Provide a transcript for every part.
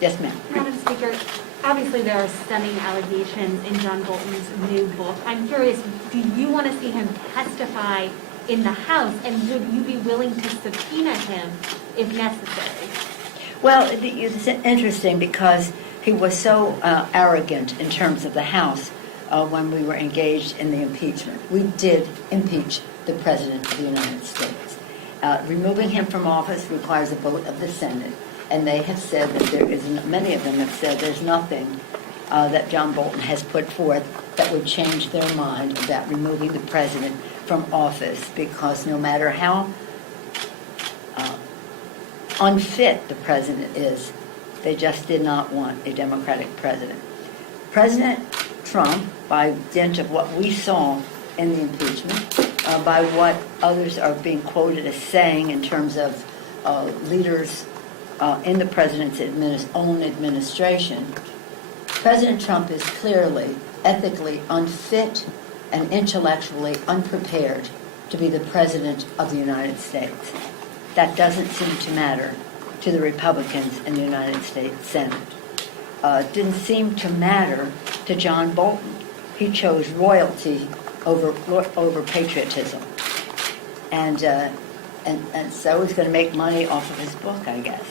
Yes, ma'am. Madam Speaker, obviously there are stunning allegations in John Bolton's new book. I'm curious, do you want to see him testify in the House, and would you be willing to subpoena him if necessary? Well, it's interesting because he was so arrogant in terms of the House when we were engaged in the impeachment. We did impeach the President of the United States. Removing him from office requires a vote of the Senate, and they have said that there is, many of them have said there's nothing that John Bolton has put forth that would change their mind about removing the President from office, because no matter how unfit the President is, they just did not want a Democratic President. President Trump, by dint of what we saw in the impeachment, by what others are being quoted as saying in terms of leaders in the President's own administration, President Trump is clearly ethically unfit and intellectually unprepared to be the President of the United States. That doesn't seem to matter to the Republicans in the United States Senate. Didn't seem to matter to John Bolton. He chose royalty over patriotism, and so he's going to make money off of his book, I guess.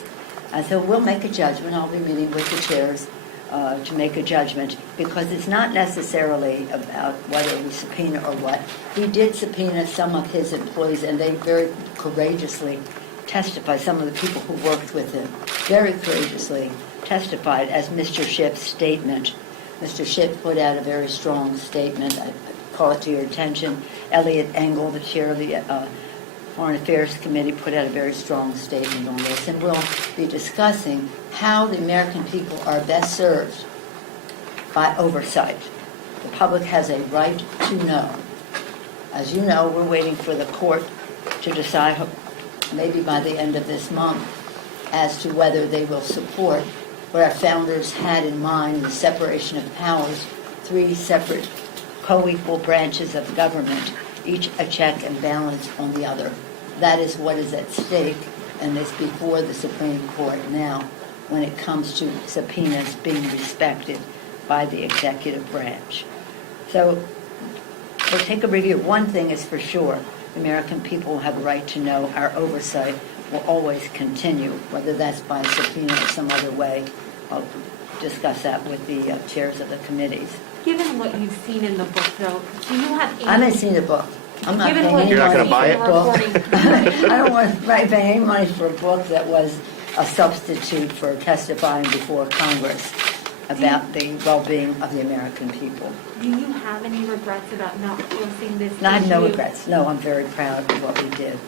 And so we'll make a judgment. I'll be meeting with the chairs to make a judgment, because it's not necessarily about whether we subpoena or what. We did subpoena some of his employees, and they very courageously testified. Some of the people who worked with him very courageously testified, as Mr. Schiff's statement. Mr. Schiff put out a very strong statement. I call it to your attention. Elliot Engel, the chair of the Foreign Affairs Committee, put out a very strong statement on this, and we'll be discussing how the American people are best served by oversight. The public has a right to know. As you know, we're waiting for the court to decide, maybe by the end of this month, as to whether they will support what our founders had in mind, the separation of powers, 3 separate co-equal branches of government, each a check and balance on the other. That is what is at stake, and it's before the Supreme Court now when it comes to subpoenas being respected by the executive branch. So we'll take a review. One thing is for sure, the American people have a right to know. Our oversight will always continue, whether that's by subpoena or some other way. I'll discuss that with the chairs of the committees. Given what you've seen in the book, though, do you have any... I haven't seen the book. I'm not Given paying what any you've money You're not for gonna buy a it? book. I don't want to pay any money for a book that was a substitute for testifying before Congress about the well-being of the American people. Do you have any regrets about not closing this No, I have no issue? regrets. No, I'm very proud of what we did.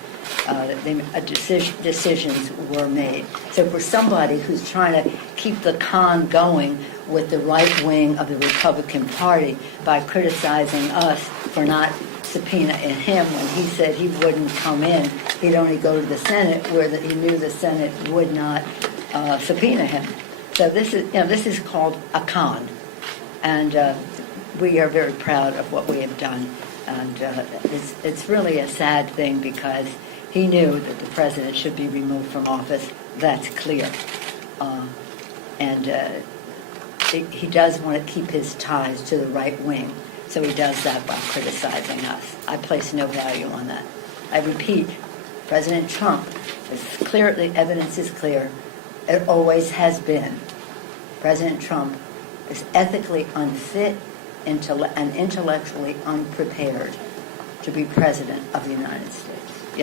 Decisions were made. So for somebody who's trying to keep the con going with the right wing of the Republican Party by criticizing us for not subpoenaing him when he said he wouldn't come in, he'd only go to the Senate, where he knew the Senate would not subpoena him. So this is called a con, and we are very proud of what we have done. And it's really a sad thing, because he knew that the president should be removed from office. That's clear. He does want to keep his ties to the right wing, so he does that by criticizing us. I place no value on that. I repeat, President Trump, it's clear, the evidence is clear, it always has been. President Trump is ethically unfit and intellectually unprepared to be president of the United States.